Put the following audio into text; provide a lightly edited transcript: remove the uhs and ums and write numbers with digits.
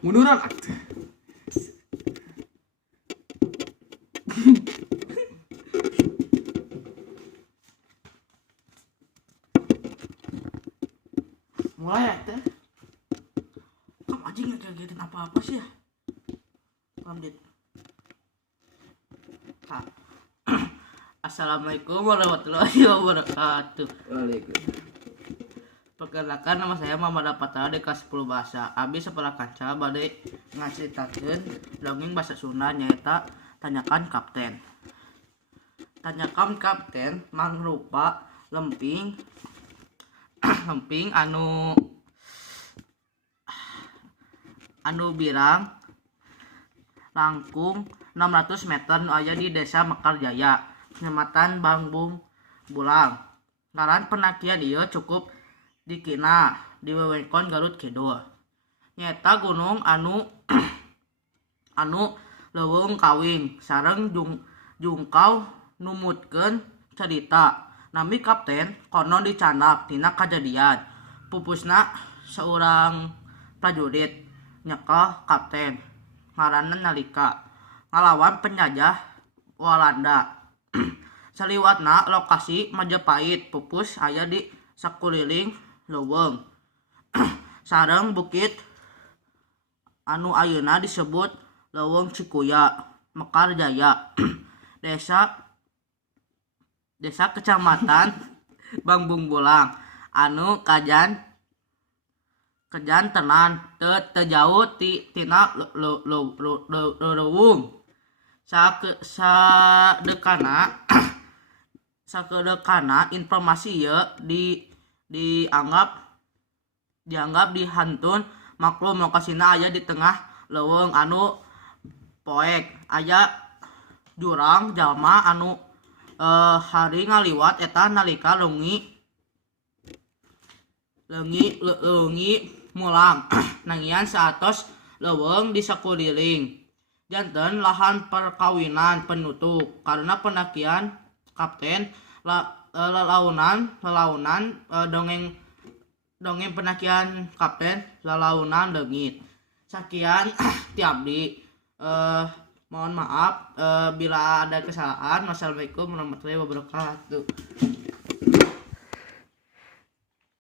munduran atuh. Mulai ya teh. Kamu anjing nggak kagetin apa-apa sih ya? Dit. Assalamualaikum warahmatullahi wabarakatuh. Waalaikumsalam. Perkenalkan, nama saya Muhammad Apatara di kelas 10 bahasa. Abi sebelah kaca badai ngaceritakeun dongeng bahasa Sunda nyaeta Tanyakan Kapten. Tanyakan Kapten mangrupa lemping lemping anu birang langkung 600 meter nu aya di Desa Mekarjaya, Kecamatan Bangbung Bulang. Ngaran pendakian ieu cukup dikina di wewengkon Garut Kidul. Nyaeta gunung anu leuweung kawing sareng jungkau numutkeun carita. Nami kapten konon dicandak tina kajadian pupusna seorang prajurit nyekel kapten ngaranna nalika ngalawan penjajah Walanda. Saliwatna lokasi Majapahit pupus aya di sakuriling leuweung sareng bukit anu ayeuna disebut Leuweung Cikuya, Mekarjaya. Desa Kecamatan Bangbung Bulang anu kajan tenan teu jauh tina leuweung. Sakedekana informasi ieu dianggap dihantun maklum lokasina aya di tengah leuweung anu poek. Aya jurang jalma anu hari ngaliwat eta nalika leungi mulang nangian saatos leuweung di sakuriling janten lahan perkawinan penutup karena pendakian kapten lalaunan dongeng pendakian kapten lalaunan leungit. Sakian ti abdi, mohon maaf bila ada kesalahan. Wassalamualaikum warahmatullahi wabarakatuh.